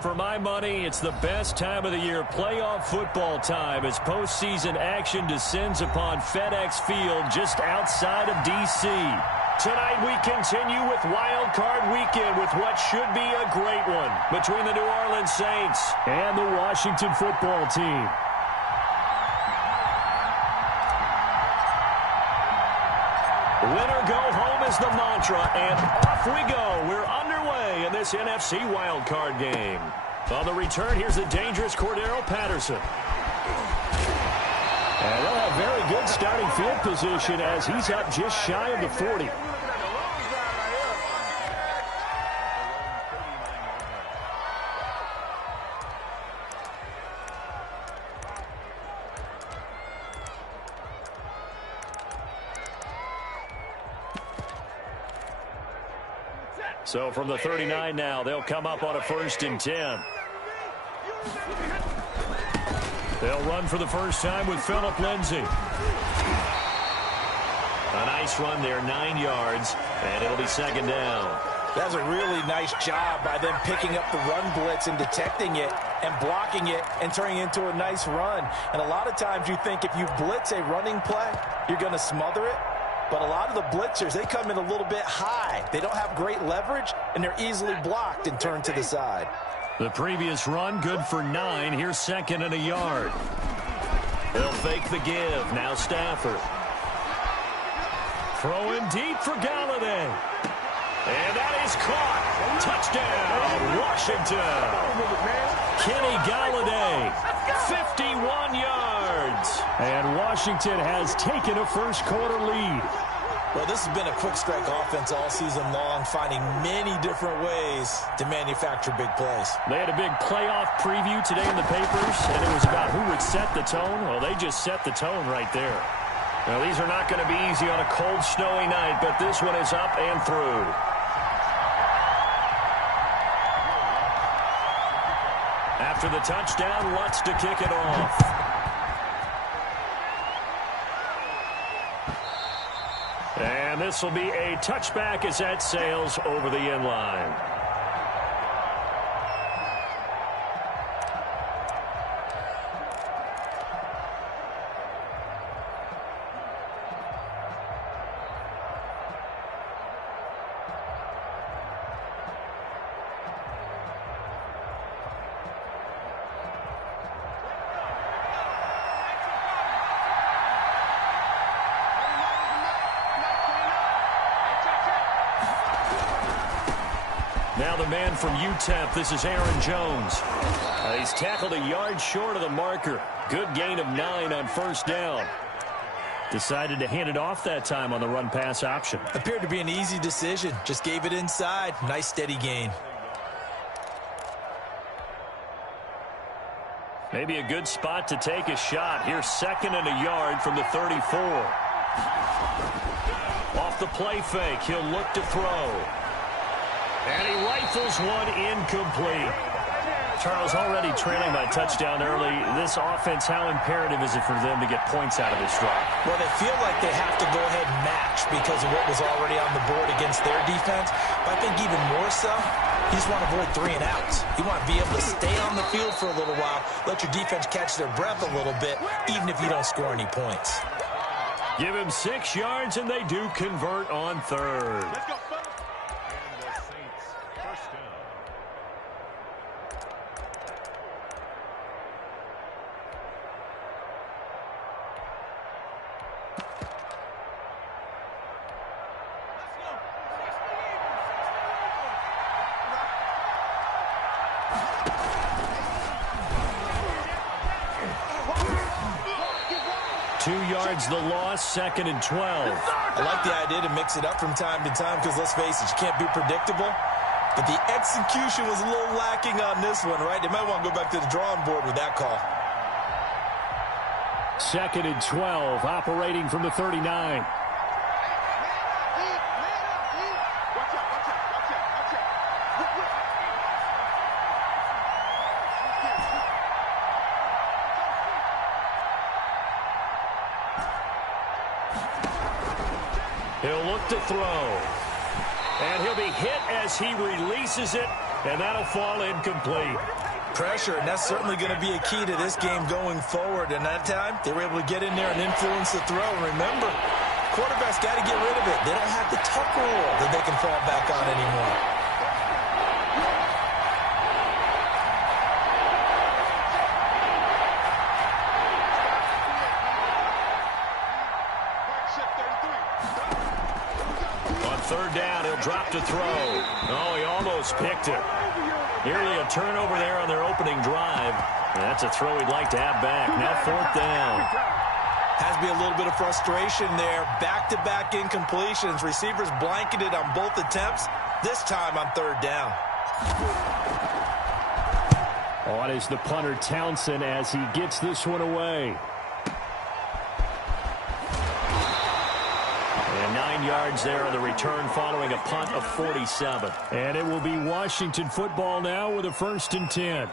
For my money, it's the best time of the year, playoff football time, as postseason action descends upon FedEx Field just outside of D.C. Tonight we continue with Wildcard Weekend with what should be a great one between the New Orleans Saints and the Washington football team. Win or go home is the mantra, and off we go. We're underway in this NFC wildcard game. On the return, here's the dangerous Cordero Patterson. And they'll have very good starting field position as he's up just shy of the 40. So from the 39 now, they'll come up on a 1st and 10. They'll run for the first time with Phillip Lindsay. A nice run there, 9 yards, and it'll be 2nd down. That's a really nice job by them picking up the run blitz and detecting it and blocking it and turning it into a nice run. And a lot of times you think if you blitz a running play, you're going to smother it. But a lot of the blitzers, they come in a little bit high. They don't have great leverage, and they're easily blocked and turned to the side. The previous run, good for 9. Here's 2nd and a yard. They'll fake the give. Now Stafford. Throwing deep for Galladay. And that is caught. Touchdown, Washington. Kenny Galladay, 51 yards. And Washington has taken a first-quarter lead. Well, this has been a quick-strike offense all season long, finding many different ways to manufacture big plays. They had a big playoff preview today in the papers, and it was about who would set the tone. Well, they just set the tone right there. Now, these are not going to be easy on a cold, snowy night, but this one is up and through. After the touchdown, Lutz to kick it off. And this will be a touchback as that sails over the end line. Now the man from UTEP, this is Aaron Jones. He's tackled a yard short of the marker. Good gain of 9 on 1st down. Decided to hand it off that time on the run-pass option. Appeared to be an easy decision. Just gave it inside. Nice steady gain. Maybe a good spot to take a shot. Here's 2nd and a yard from the 34. Off the play fake, he'll look to throw. And he rifles one incomplete. Charles, already trailing by touchdown early. This offense, how imperative is it for them to get points out of this drive? Well, they feel like they have to go ahead and match because of what was already on the board against their defense. But I think even more so, you just want to avoid 3 and outs. You want to be able to stay on the field for a little while, let your defense catch their breath a little bit, even if you don't score any points. Give him 6 yards, and they do convert on 3rd. Let's go. 2 yards the loss, 2nd and 12. I like the idea to mix it up from time to time because, let's face it, you can't be predictable. But the execution was a little lacking on this one, right? They might want to go back to the drawing board with that call. 2nd and 12, operating from the 39. He'll look to throw. And he'll be hit as he releases it And that'll fall incomplete. Pressure, and that's certainly going to be a key to this game going forward. And that time, they were able to get in there and influence the throw. And remember, quarterbacks got to get rid of it. They don't have the tuck rule that they can fall back on anymore. Third down, he'll drop to throw. Oh, he almost picked it. Nearly a turnover there on their opening drive. And that's a throw he'd like to have back. Now fourth down. Has to be a little bit of frustration there. Back-to-back incompletions. Receivers blanketed on both attempts. This time on third down. On is the punter Townsend as he gets this one away. 9 yards there on the return following a punt of 47. And it will be Washington football now with a 1st and 10.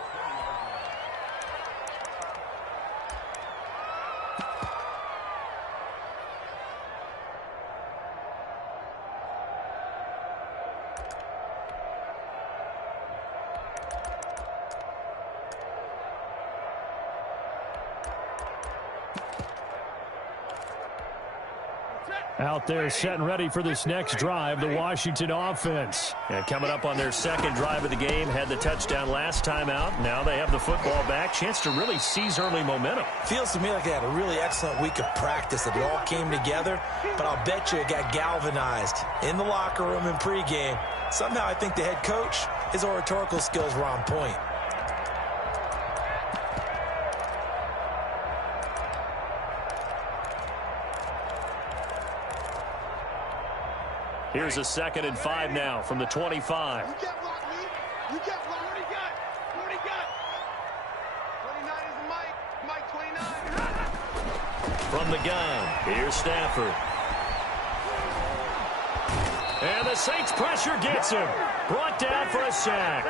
Out there set and ready for this next drive, the Washington offense. And coming up on their second drive of the game, had the touchdown last time out. Now they have the football back. Chance to really seize early momentum. Feels to me like they had a really excellent week of practice. It all came together, but I'll bet you it got galvanized in the locker room in pregame. Somehow I think the head coach, his oratorical skills were on point. Here's a 2nd and 5 now from the 25. You get blocked, Lee. You get blocked. What do you got? What do you got? 29 is Mike. Mike 29. From the gun, here's Stafford. And the Saints pressure gets him. Brought down for a sack.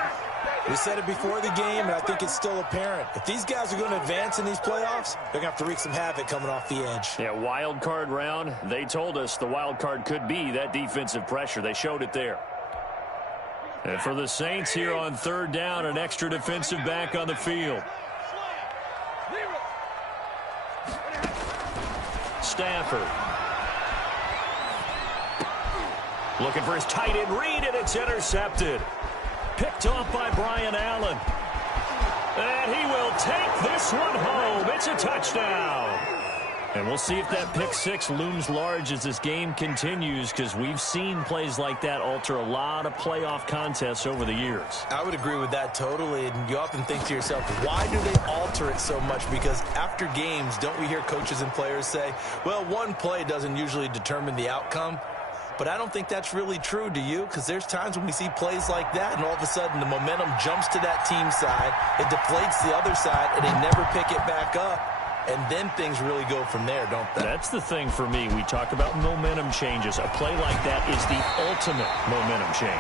We said it before the game, and I think it's still apparent. If these guys are going to advance in these playoffs, they're going to have to wreak some havoc coming off the edge. Yeah, wild card round. They told us the wild card could be that defensive pressure. They showed it there. And for the Saints here on third down, an extra defensive back on the field. Stafford. Looking for his tight end read, and it's intercepted. Picked off by Brian Allen. And he will take this one home. It's a touchdown. And we'll see if that pick six looms large as this game continues, because we've seen plays like that alter a lot of playoff contests over the years. I would agree with that totally. And you often think to yourself, why do they alter it so much? Because after games, don't we hear coaches and players say, well, one play doesn't usually determine the outcome? But I don't think that's really true, do you? Because there's times when we see plays like that, and all of a sudden the momentum jumps to that team side, it deflates the other side, and they never pick it back up. And then things really go from there, don't they? That's the thing for me. We talk about momentum changes. A play like that is the ultimate momentum change.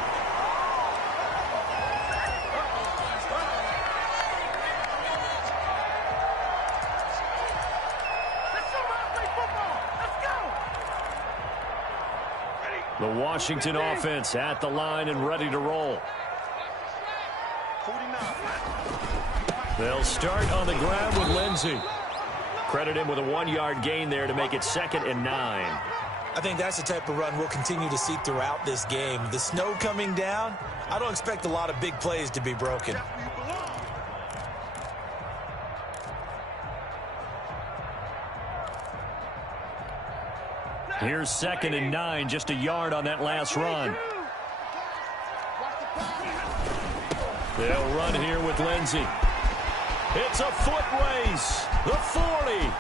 The Washington offense at the line and ready to roll. They'll start on the ground with Lindsey. Credit him with a 1-yard gain there to make it 2nd and 9. I think that's the type of run we'll continue to see throughout this game. The snow coming down, I don't expect a lot of big plays to be broken. Here's 2nd and 9, just a yard on that last run. They'll run here with Lindsey. It's a foot race. The 40,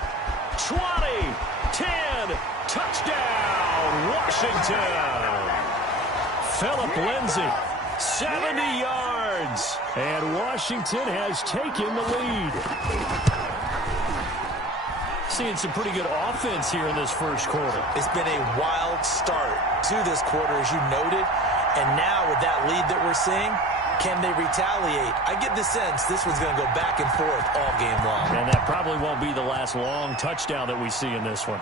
20, 10, touchdown, Washington. Phillip Lindsey, 70 yards. And Washington has taken the lead. Seeing some pretty good offense here in this first quarter. It's been a wild start to this quarter, as you noted. And now with that lead that we're seeing, can they retaliate? I get the sense this one's going to go back and forth all game long. And that probably won't be the last long touchdown that we see in this one.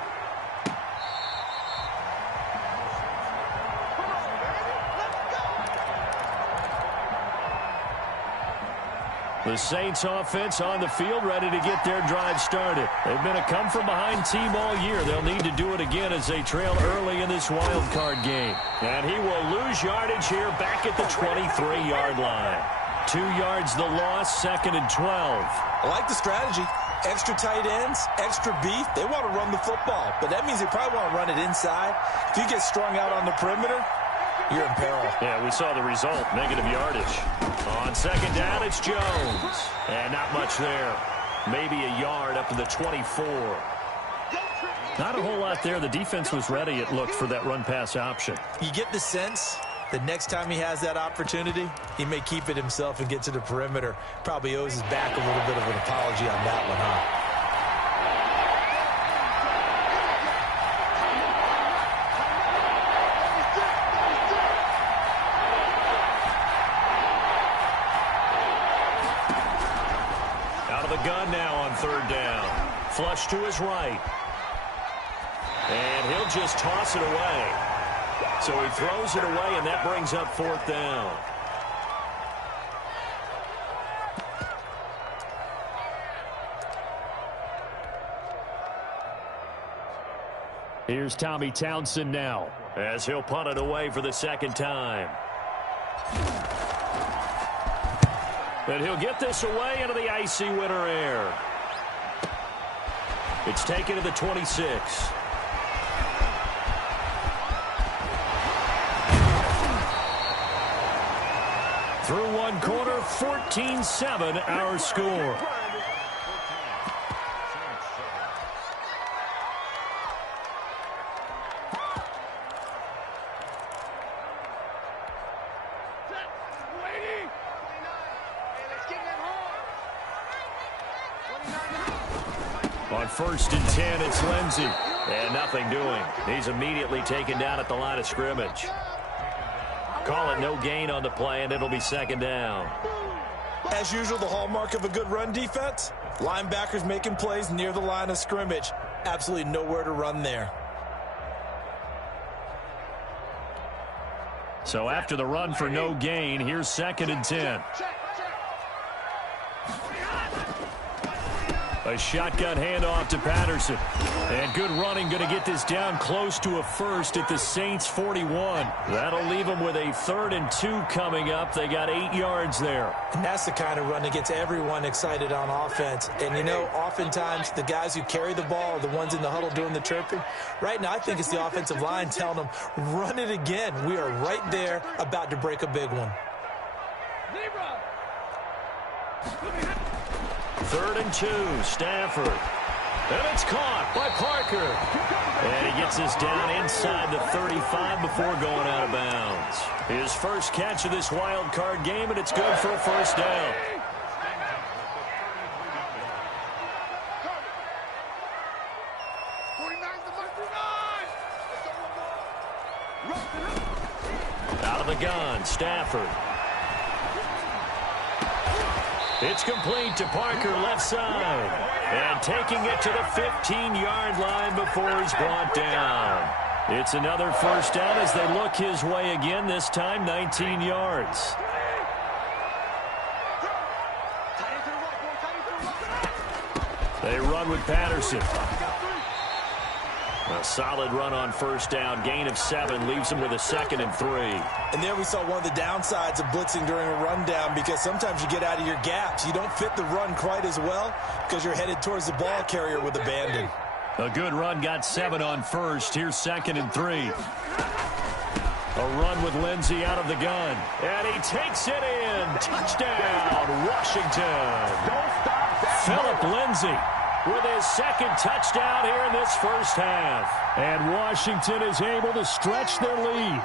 The Saints offense on the field, ready to get their drive started. They've been a come-from-behind team all year. They'll need to do it again as they trail early in this wild card game. And he will lose yardage here back at the 23-yard line. 2 yards the loss, 2nd and 12. I like the strategy. Extra tight ends, extra beef. They want to run the football, but that means they probably want to run it inside. If you get strung out on the perimeter, you're in peril. Yeah, we saw the result, negative yardage. On 2nd down, it's Jones. And not much there. Maybe a yard up to the 24. Not a whole lot there. The defense was ready, it looked, for that run-pass option. You get the sense the next time he has that opportunity, he may keep it himself and get to the perimeter. Probably owes his back a little bit of an apology on that one, huh? Gun now on 3rd down. Flush to his right. And he'll just toss it away. So he throws it away, and that brings up 4th down. Here's Tommy Townsend now, as he'll punt it away for the 2nd time. And he'll get this away into the icy winter air. It's taken to the 26. Through one quarter, 14-7 our score. On 1st and 10, it's Lindsey. And nothing doing. He's immediately taken down at the line of scrimmage. Call it no gain on the play, and it'll be 2nd down. As usual, the hallmark of a good run defense, linebackers making plays near the line of scrimmage. Absolutely nowhere to run there. So after the run for no gain, here's 2nd and 10. A shotgun handoff to Patterson. And good running, going to get this down close to a first at the Saints 41. That'll leave them with a 3rd and 2 coming up. They got 8 yards there. And that's the kind of run that gets everyone excited on offense. And, you know, oftentimes the guys who carry the ball are the ones in the huddle doing the chirping. Right now, I think it's the offensive line telling them, run it again. We are right there about to break a big one. 3rd and 2, Stafford. And it's caught by Parker. And he gets this down inside the 35 before going out of bounds. His first catch of this wild card game, and it's good for a 1st down. Out of the gun, Stafford. It's complete to Parker, left side. And taking it to the 15-yard line before he's brought down. It's another 1st down as they look his way again, this time 19 yards. They run with Patterson. A solid run on 1st down. Gain of 7 leaves him with a 2nd and 3. And there we saw one of the downsides of blitzing during a rundown, because sometimes you get out of your gaps. You don't fit the run quite as well because you're headed towards the ball carrier with abandon. A good run, got 7 on 1st. Here's 2nd and 3. A run with Lindsey out of the gun. And he takes it in. Touchdown, Washington. Philip Lindsey with his 2nd touchdown here in this 1st half. And Washington is able to stretch their lead.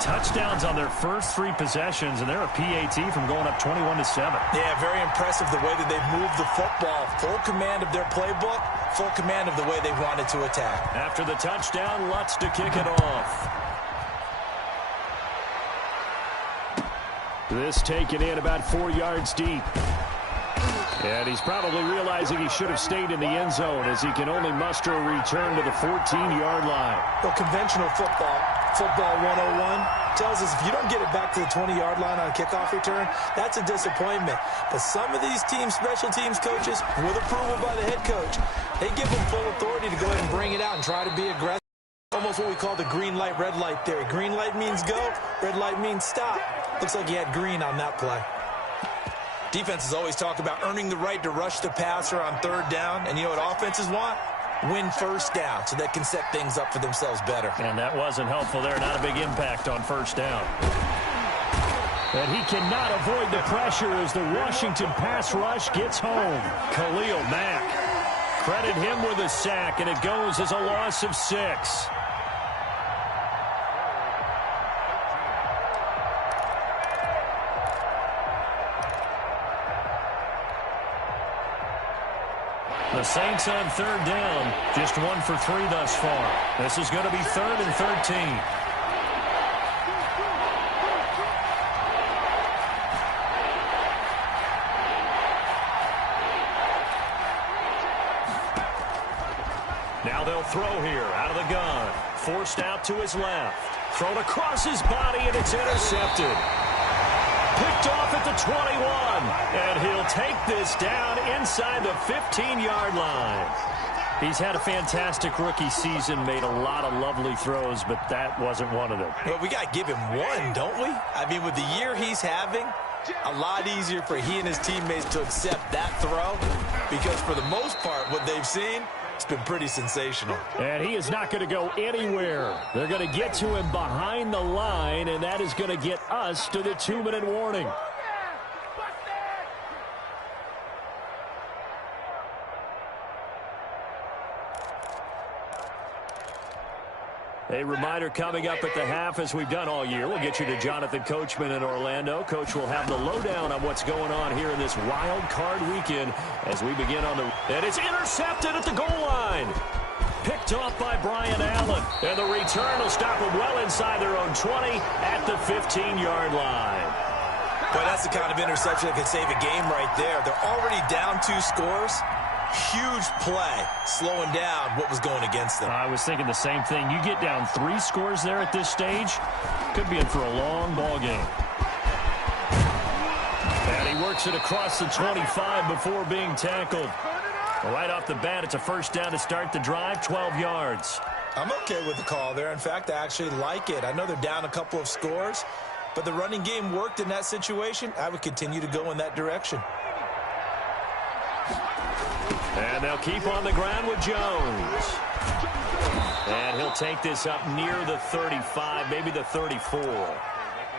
Touchdowns on their first 3 possessions, and they're a PAT from going up 21-7. Yeah, very impressive the way that they've moved the football. Full command of their playbook, full command of the way they wanted to attack. After the touchdown, Lutz to kick it off. This taken in about 4 yards deep. And he's probably realizing he should have stayed in the end zone, as he can only muster a return to the 14-yard line. Well, conventional football, Football 101 tells us if you don't get it back to the 20-yard line on a kickoff return, that's a disappointment. But some of these teams, special teams coaches, with approval by the head coach, they give them full authority to go ahead and bring it out and try to be aggressive. Almost what we call the green light, red light theory. Green light means go, red light means stop. Looks like he had green on that play. Defenses always talk about earning the right to rush the passer on third down. And you know what offenses want? Win first down so they can set things up for themselves better. And that wasn't helpful there. Not a big impact on first down. And he cannot avoid the pressure as the Washington pass rush gets home. Khalil Mack. Credit him with a sack, and it goes as a loss of 6. The Saints on third down, just 1 for 3 thus far. This is going to be 3rd and 13. Now they'll throw here out of the gun. Forced out to his left. Thrown across his body, and it's intercepted. Picked off at the 21, and he'll take this down inside the 15-yard line. He's had a fantastic rookie season, made a lot of lovely throws, but that wasn't one of them. Well, we got to give him one, don't we? I mean, with the year he's having, a lot easier for he and his teammates to accept that throw because for the most part, what they've seen, it's been pretty sensational. And he is not going to go anywhere. They're going to get to him behind the line, and that is going to get us to the 2-minute warning. A reminder coming up at the half, as we've done all year. We'll get you to Jonathan Coachman in Orlando. Coach will have the lowdown on what's going on here in this wild card weekend as we begin on the... And it's intercepted at the goal line. Picked off by Brian Allen. And the return will stop them well inside their own 20 at the 15-yard line. Boy, that's the kind of interception that could save a game right there. They're already down 2 scores. Huge play, slowing down what was going against them. I was thinking the same thing. You get down 3 scores there at this stage, could be in for a long ball game. And he works it across the 25 before being tackled. Right off the bat, it's a first down to start the drive, 12 yards. I'm okay with the call there. In fact, I actually like it. I know they're down a couple of scores, but the running game worked in that situation. I would continue to go in that direction. And they'll keep on the ground with Jones. And he'll take this up near the 35, maybe the 34.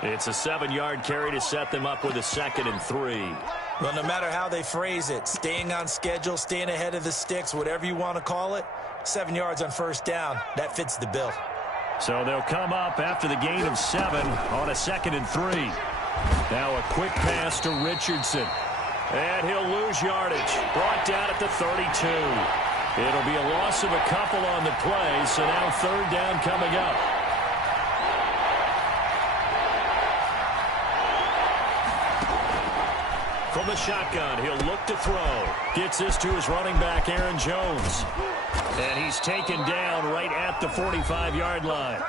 It's a 7-yard carry to set them up with a 2nd and 3. Well, no matter how they phrase it, staying on schedule, staying ahead of the sticks, whatever you want to call it, 7 yards on first down, that fits the bill. So they'll come up after the gain of 7 on a 2nd and 3. Now a quick pass to Richardson. And he'll lose yardage. Brought down at the 32. It'll be a loss of a couple on the play, so now 3rd down coming up. From the shotgun, he'll look to throw. Gets this to his running back, Aaron Jones. And he's taken down right at the 45-yard line.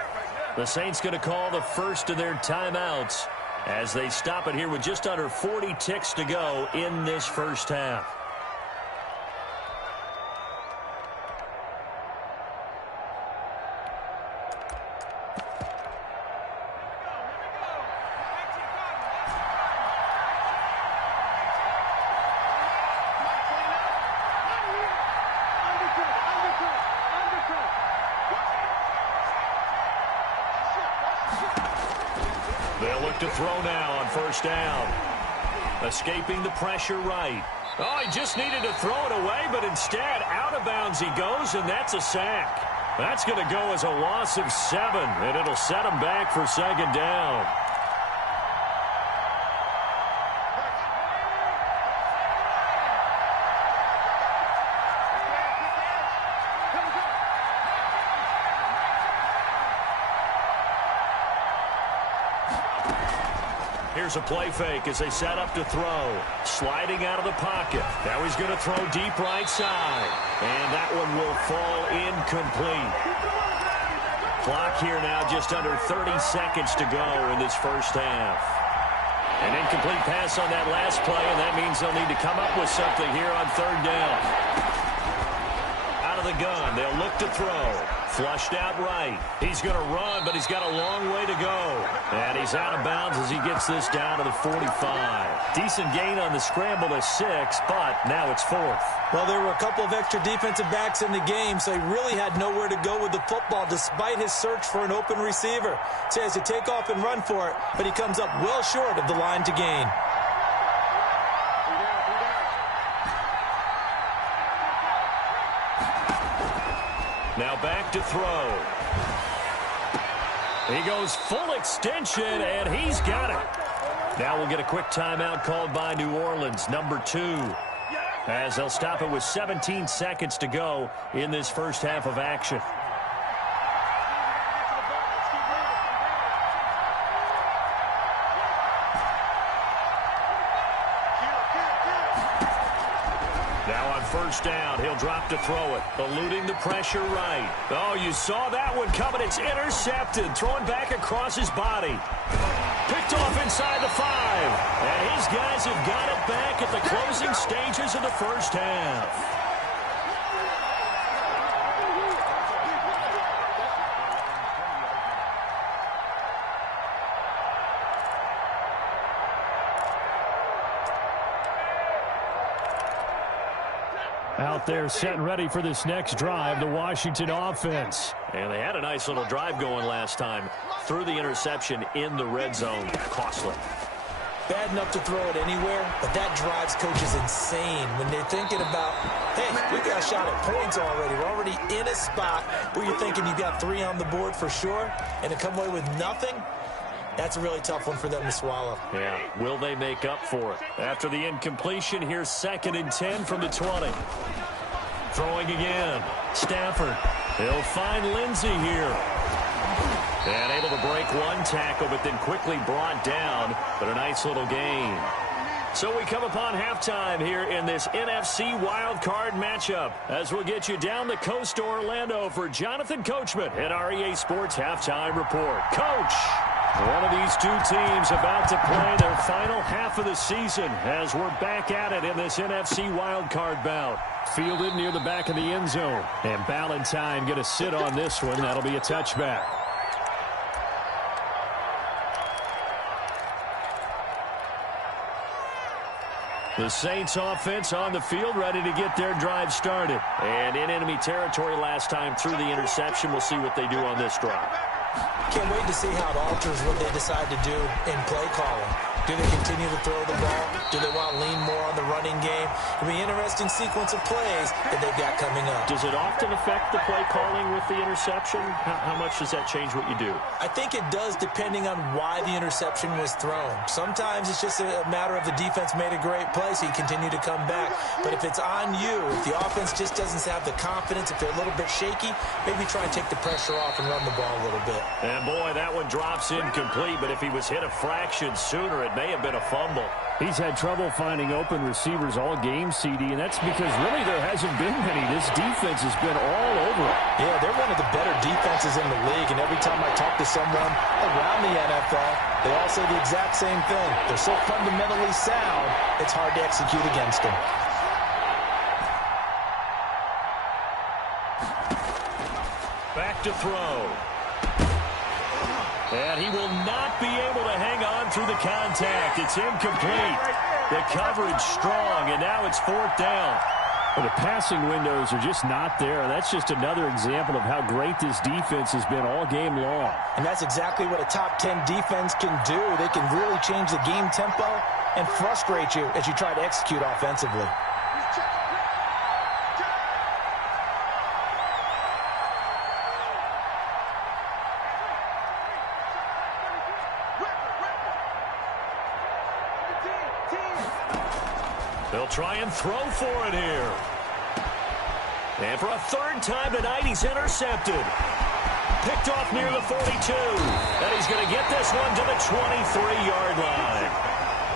The Saints going to call the first of their timeouts as they stop it here with just under 40 ticks to go in this first half. They'll look to throw now on first down. Escaping the pressure right. Oh, he just needed to throw it away, but instead, out of bounds he goes, and that's a sack. That's going to go as a loss of 7, and it'll set him back for 2nd down. Here's a play fake as they set up to throw. Sliding out of the pocket. Now he's going to throw deep right side. And that one will fall incomplete. Clock here now, just under 30 seconds to go in this first half. An incomplete pass on that last play, and that means they'll need to come up with something here on third down. Out of the gun, they'll look to throw. Flushed out right. He's going to run, but he's got a long way to go. And he's out of bounds as he gets this down to the 45. Decent gain on the scramble to 6, but now it's 4th. Well, there were a couple of extra defensive backs in the game, so he really had nowhere to go with the football despite his search for an open receiver. So he has to take off and run for it, but he comes up well short of the line to gain. Now back to throw. He goes full extension, and he's got it. Now we'll get a quick timeout called by New Orleans, number 2. As they'll stop it with 17 seconds to go in this first half of action. First down, he'll drop to throw it, eluding the pressure right. Oh, you saw that one coming. It's intercepted, thrown back across his body. Picked off inside the 5. And his guys have got it back at the closing stages of the first half. Out there set and ready for this next drive, the Washington offense. And they had a nice little drive going last time. Threw the interception in the red zone. Costly. Bad enough to throw it anywhere, but that drives coaches insane when they're thinking about, hey, we got a shot at points already. We're already in a spot where you're thinking you got 3 on the board for sure, and to come away with nothing, that's a really tough one for them to swallow. Yeah, will they make up for it? After the incompletion, here's 2nd and 10 from the 20. Throwing again. Stafford. He'll find Lindsey here. And able to break one tackle, but then quickly brought down. But a nice little gain. So we come upon halftime here in this NFC Wildcard matchup as we'll get you down the coast to Orlando for Jonathan Coachman at our EA Sports Halftime Report. Coach! One of these two teams about to play their final half of the season as we're back at it in this NFC wildcard bout. Fielded near the back of the end zone. And Ballantyne going to sit on this one. That'll be a touchback. The Saints offense on the field ready to get their drive started. And in enemy territory last time through the interception. We'll see what they do on this drive. Can't wait to see how it alters what they decide to do in play calling. Do they continue to throw the ball? Do they want to lean more on the running game? It'll be an interesting sequence of plays that they've got coming up. Does it often affect the play calling with the interception? How much does that change what you do? I think it does depending on why the interception was thrown. Sometimes it's just a matter of the defense made a great play, so you continue to come back. But if it's on you, if the offense just doesn't have the confidence, if they're a little bit shaky, maybe try and take the pressure off and run the ball a little bit. And boy, that one drops incomplete, but if he was hit a fraction sooner, it may have been a fumble. He's had trouble finding open receivers all game, CD, and that's because really there hasn't been many. This defense has been all over it. Yeah, they're one of the better defenses in the league, and every time I talk to someone around the NFL, they all say the exact same thing. They're so fundamentally sound, it's hard to execute against them. Back to throw. And he will not be able to hang on through the contact. It's incomplete. The coverage strong, and now it's 4th down. Well, the passing windows are just not there. That's just another example of how great this defense has been all game long. And that's exactly what a top 10 defense can do. They can really change the game tempo and frustrate you as you try to execute offensively. They'll try and throw for it here. And for a 3rd time tonight, he's intercepted. Picked off near the 42. And he's going to get this one to the 23-yard line.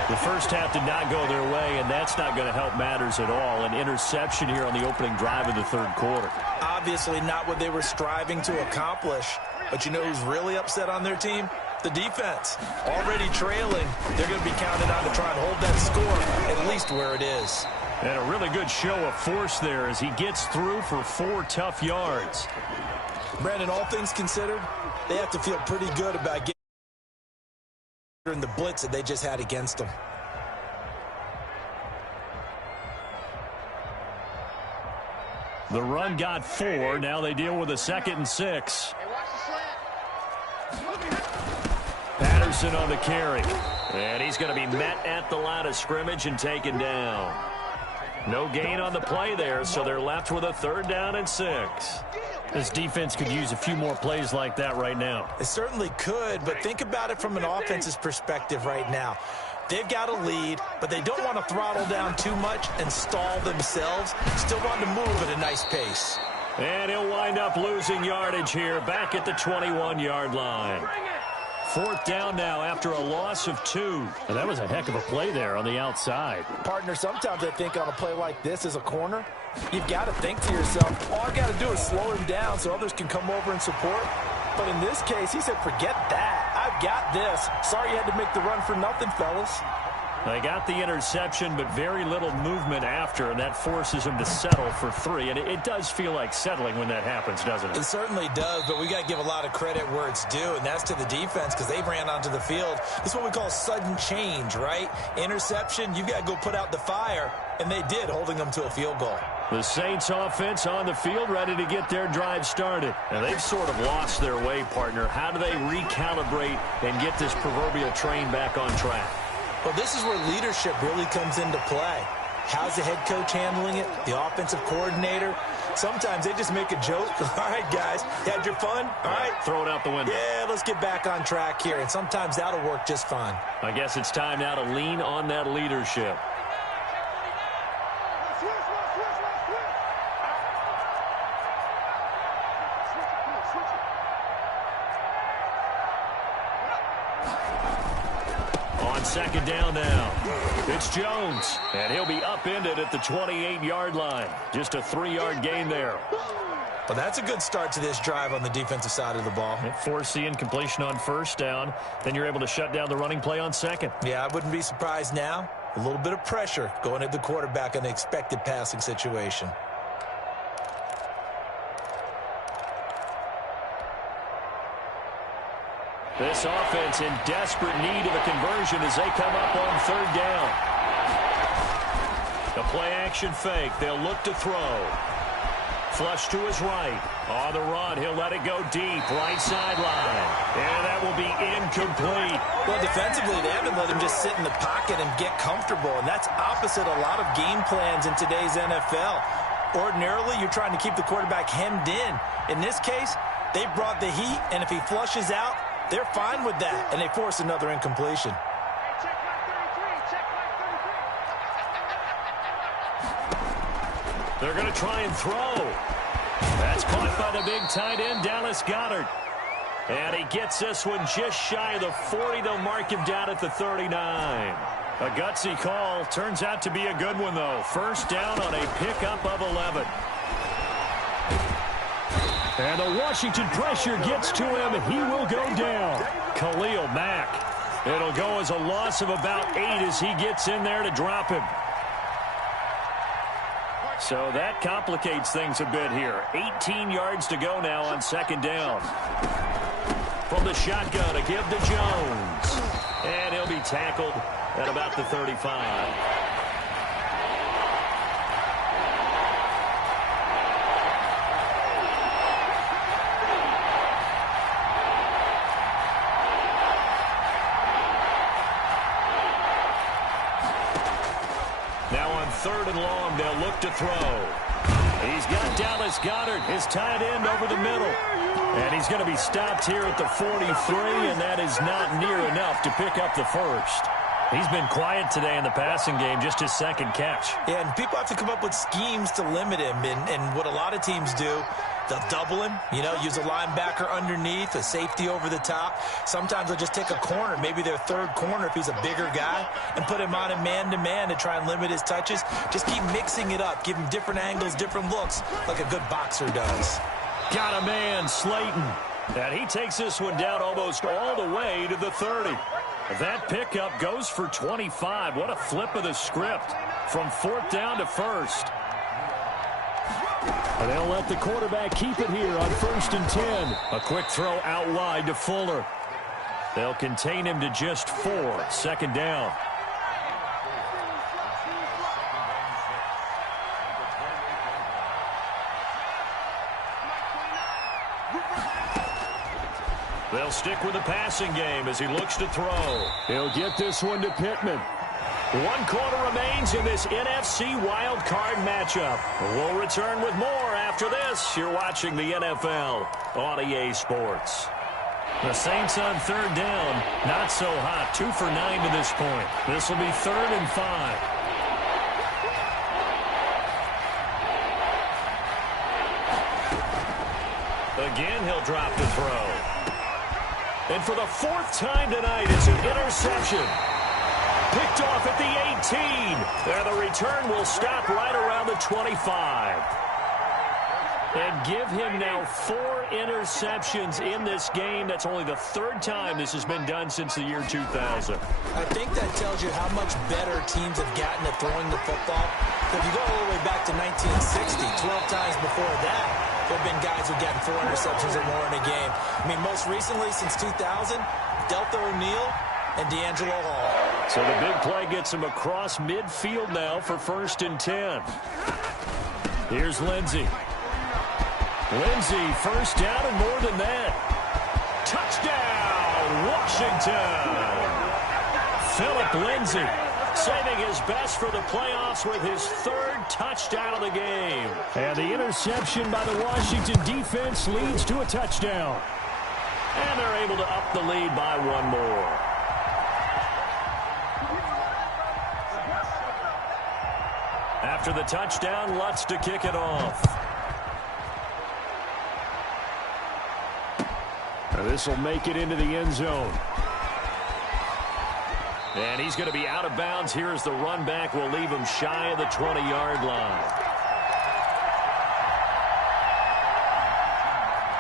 The first half did not go their way, and that's not going to help matters at all. An interception here on the opening drive of the 3rd quarter. Obviously not what they were striving to accomplish. But you know who's really upset on their team? The defense. Already trailing, they're going to be counted on to try and hold that score at least where it is. And a really good show of force there as he gets through for 4 tough yards. Brandon, all things considered, they have to feel pretty good about getting the blitz that they just had against them. The run got 4. Now they deal with a 2nd and 6. Patterson on the carry. And he's going to be met at the line of scrimmage and taken down. No gain on the play there, so they're left with a 3rd down and 6. This defense could use a few more plays like that right now. It certainly could, but think about it from an offense's perspective right now. They've got a lead, but they don't want to throttle down too much and stall themselves. Still want to move at a nice pace. And he'll wind up losing yardage here back at the 21-yard line. 4th down now after a loss of 2. And that was a heck of a play there on the outside. Partner, sometimes I think on a play like this as a corner, you've got to think to yourself, all I got to do is slow him down so others can come over and support. But in this case, he said, forget that. I've got this. Sorry you had to make the run for nothing, fellas. They got the interception, but very little movement after, and that forces them to settle for 3. And it does feel like settling when that happens, doesn't it? It certainly does, but we got to give a lot of credit where it's due, and that's to the defense because they ran onto the field. This is what we call sudden change, right? Interception, you got to go put out the fire, and they did, holding them to a field goal. The Saints offense on the field ready to get their drive started. And they've sort of lost their way, partner. How do they recalibrate and get this proverbial train back on track? Well, this is where leadership really comes into play. How's the head coach handling it? The offensive coordinator? Sometimes they just make a joke. All right, guys, you had your fun? All right. Throw it out the window. Yeah, let's get back on track here. And sometimes that'll work just fine. I guess it's time now to lean on that leadership. On 2nd down now, it's Jones, and he'll be upended at the 28-yard line. Just a 3-yard gain there. Well, that's a good start to this drive on the defensive side of the ball. Force the incompletion on 1st down. Then you're able to shut down the running play on 2nd. Yeah, I wouldn't be surprised now. A little bit of pressure going at the quarterback in an expected passing situation. This offense in desperate need of a conversion as they come up on 3rd down. The play-action fake. They'll look to throw. Flush to his right. On the run, he'll let it go deep. Right sideline. And that will be incomplete. Well, defensively, they haven't let him just sit in the pocket and get comfortable. And that's opposite a lot of game plans in today's NFL. Ordinarily, you're trying to keep the quarterback hemmed in. In this case, they brought the heat, and if he flushes out, they're fine with that, and they force another incompletion. They're going to try and throw. That's caught by the big tight end, Dallas Goedert. And he gets this one just shy of the 40. They'll mark him down at the 39. A gutsy call. Turns out to be a good one, though. 1st down on a pickup of 11. And the Washington pressure gets to him. He will go down. Khalil Mack. It'll go as a loss of about 8 as he gets in there to drop him. So that complicates things a bit here. 18 yards to go now on 2nd down. From the shotgun to give to Jones. And he'll be tackled at about the 35. Now on 3rd and long, they'll look to throw. He's got Dallas Goedert, his tight end, over the middle. And he's going to be stopped here at the 43, and that is not near enough to pick up the 1st. He's been quiet today in the passing game, just his 2nd catch. Yeah, and people have to come up with schemes to limit him. And what a lot of teams do, they'll double him, use a linebacker underneath, a safety over the top. Sometimes they'll just take a corner, maybe their 3rd corner if he's a bigger guy, and put him on a man-to-man to try and limit his touches. Just keep mixing it up, give him different angles, different looks, like a good boxer does. Got a man, Slayton. And he takes this one down almost all the way to the 30. That pickup goes for 25. What a flip of the script from 4th down to 1st. And they'll let the quarterback keep it here on 1st and 10. A quick throw out wide to Fuller. They'll contain him to just 4. 2nd down. They'll stick with the passing game as he looks to throw. He'll get this one to Pittman. 1 quarter remains in this NFC Wildcard matchup. We'll return with more after this. You're watching the NFL on EA Sports. The Saints on 3rd down. Not so hot. 2 for 9 to this point. This will be 3rd and 5. Again, he'll drop the throw. And for the 4th time tonight, it's an interception. Picked off at the 18. And the return will stop right around the 25. And give him now 4 interceptions in this game. That's only the 3rd time this has been done since the year 2000. I think that tells you how much better teams have gotten at throwing the football. If you go all the way back to 1960, 12 times before that, there have been guys who've gotten 4 interceptions or more in a game. I mean, most recently, since 2000, Delta O'Neal and D'Angelo Hall. So the big play gets him across midfield now for 1st and 10. Here's Lindsey. Lindsey, 1st down and more than that. Touchdown, Washington. Phillip Lindsey saving his best for the playoffs with his 3rd touchdown of the game. And the interception by the Washington defense leads to a touchdown. And they're able to up the lead by 1 more. After the touchdown, Lutz to kick it off. This will make it into the end zone. And he's going to be out of bounds here as the run back will leave him shy of the 20-yard line.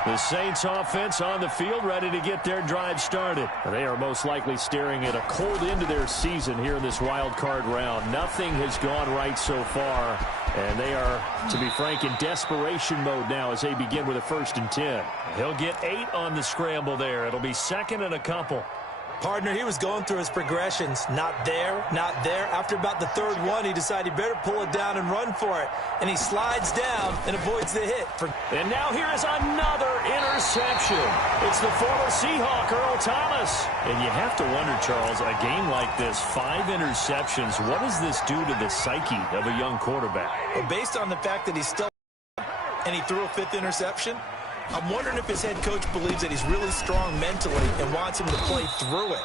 The Saints offense on the field ready to get their drive started. They are most likely staring at a cold end to their season here in this wild card round. Nothing has gone right so far, and they are, to be frank, in desperation mode now as they begin with a 1st and 10. He'll get 8 on the scramble there. It'll be 2nd and a couple. Partner, he was going through his progressions. Not there, not there. After about the 3rd one, he decided he better pull it down and run for it. And he slides down and avoids the hit. And now here is another interception. It's the former Seahawk, Earl Thomas. And you have to wonder, Charles, a game like this, 5 interceptions, what does this do to the psyche of a young quarterback? Well, based on the fact that he's still and he threw a 5th interception, I'm wondering if his head coach believes that he's really strong mentally and wants him to play through it.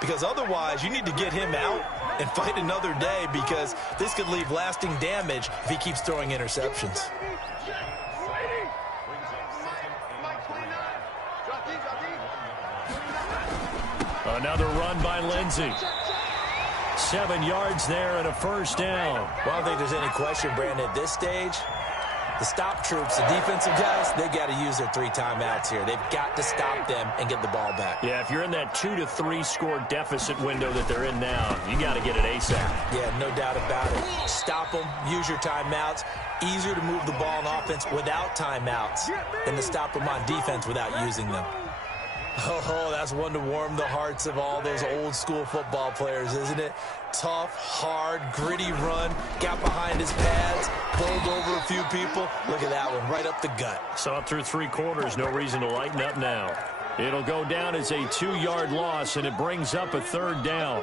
Because otherwise, you need to get him out and fight another day, because this could leave lasting damage if he keeps throwing interceptions. Another run by Lindsey. 7 yards there and a 1st down. Well, I don't think there's any question, Brandon, at this stage. The stop troops, the defensive guys, they got to use their 3 timeouts here. They've got to stop them and get the ball back. Yeah, if you're in that 2 to 3 score deficit window that they're in now, you got to get it ASAP. Yeah, no doubt about it. Stop them, use your timeouts. Easier to move the ball on offense without timeouts than to stop them on defense without using them. Oh, that's one to warm the hearts of all those old school football players, isn't it? Tough, hard, gritty run, got behind his pads, bowled over a few people. Look at that one, right up the gut. Saw it through 3 quarters, no reason to lighten up now. It'll go down as a 2-yard loss, and it brings up a 3rd down.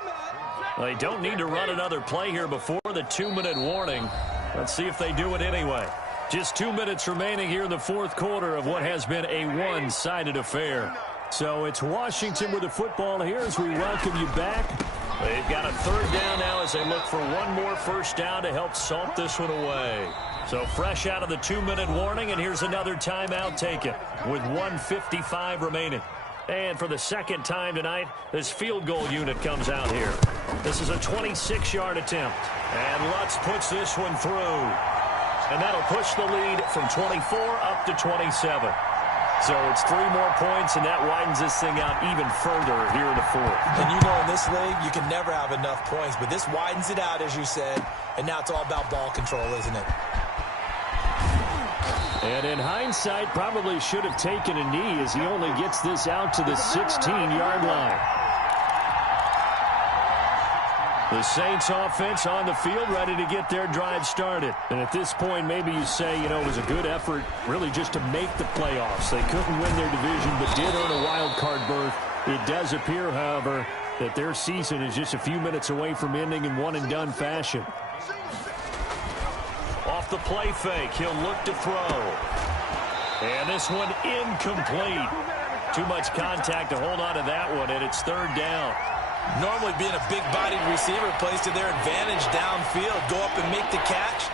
They don't need to run another play here before the 2-minute warning. Let's see if they do it anyway. Just 2 minutes remaining here in the 4th quarter of what has been a one-sided affair. So it's Washington with the football here as we welcome you back. They've got a 3rd down now as they look for one more 1st down to help salt this one away. So fresh out of the 2-minute warning, and here's another timeout taken with 1:55 remaining. And for the 2nd time tonight, this field goal unit comes out here. This is a 26-yard attempt. And Lutz puts this one through. And that'll push the lead from 24 up to 27. So it's 3 more points, and that widens this thing out even further here in the fourth. And you know in this league, you can never have enough points, but this widens it out, as you said, and now it's all about ball control, isn't it? And in hindsight, probably should have taken a knee as he only gets this out to the 16-yard line. The Saints offense on the field, ready to get their drive started. And at this point, maybe you say, you know, it was a good effort really just to make the playoffs. They couldn't win their division, but did earn a wild card berth. It does appear, however, that their season is just a few minutes away from ending in one-and-done fashion. Off the play fake, he'll look to throw. And this one incomplete. Too much contact to hold on to that one, and it's 3rd down. Normally being a big-bodied receiver plays to their advantage downfield. Go up and make the catch,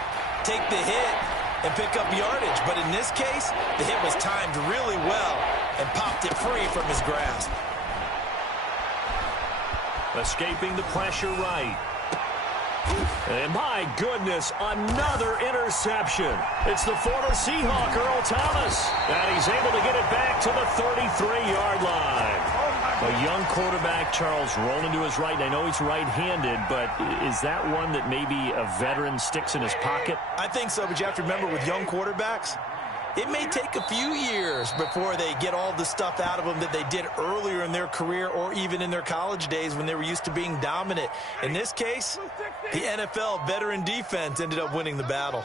take the hit, and pick up yardage. But in this case, the hit was timed really well and popped it free from his grasp. Escaping the pressure right. And my goodness, another interception. It's the former Seahawk, Earl Thomas. And he's able to get it back to the 33-yard line. A young quarterback, Charles, rolling to his right. And I know he's right-handed, but is that one that maybe a veteran sticks in his pocket? I think so, but you have to remember with young quarterbacks, it may take a few years before they get all the stuff out of them that they did earlier in their career or even in their college days when they were used to being dominant. In this case, the NFL veteran defense ended up winning the battle.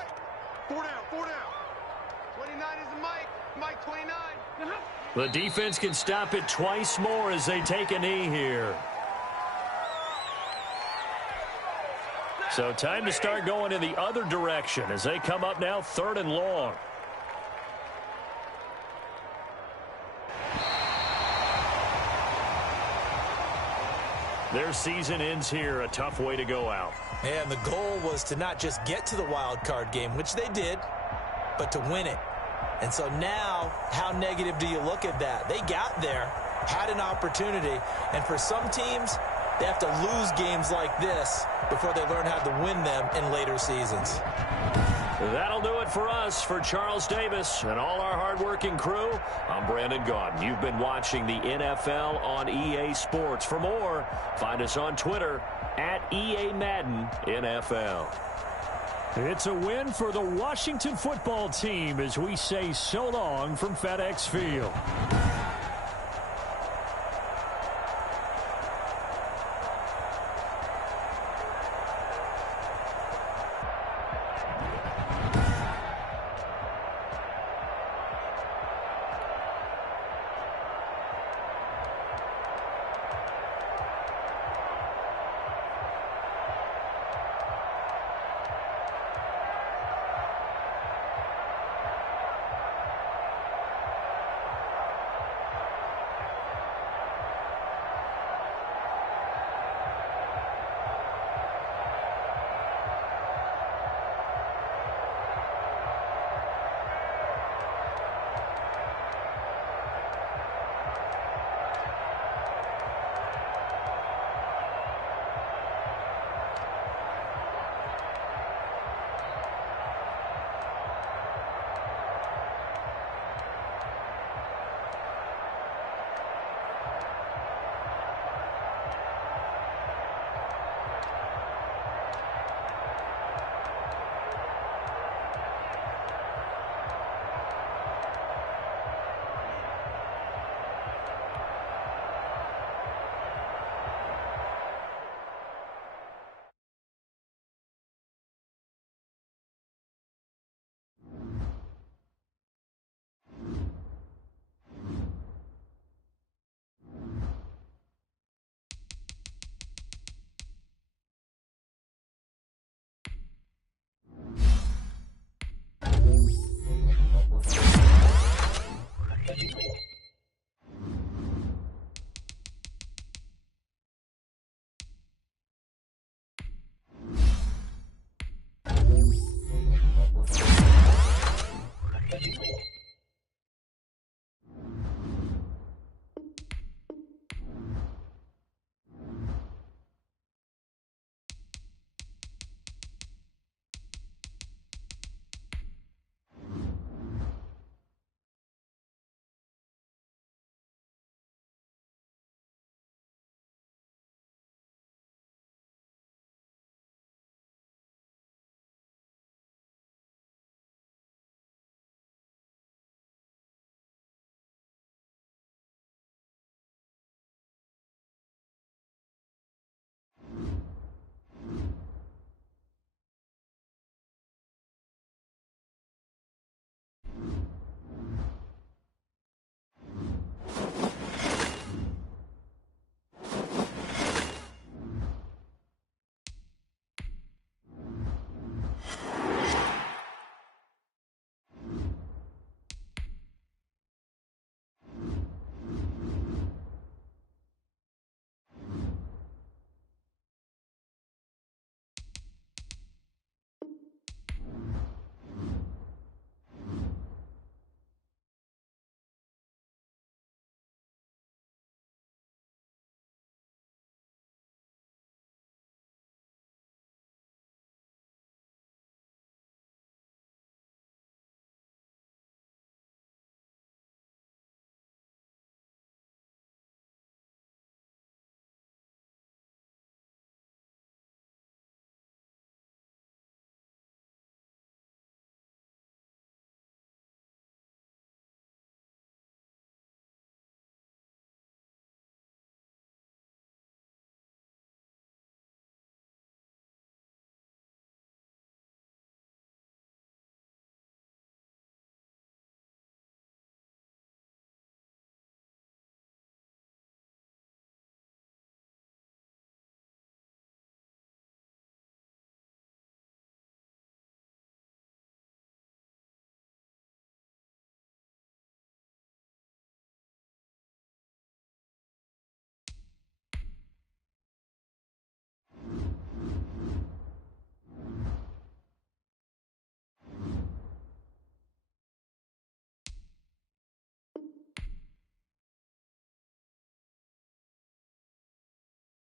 4 down, 4 down. 29 is the Mike 29. The defense can stop it twice more as they take a knee here. So time to start going in the other direction as they come up now 3rd and long. Their season ends here, a tough way to go out. And the goal was to not just get to the wild card game, which they did, but to win it. And so now, how negative do you look at that? They got there, had an opportunity, and for some teams, they have to lose games like this before they learn how to win them in later seasons. That'll do it for us. For Charles Davis and all our hardworking crew, I'm Brandon Gaudin. You've been watching the NFL on EA Sports. For more, find us on Twitter at EA Madden NFL. It's a win for the Washington football team as we say so long from FedEx Field.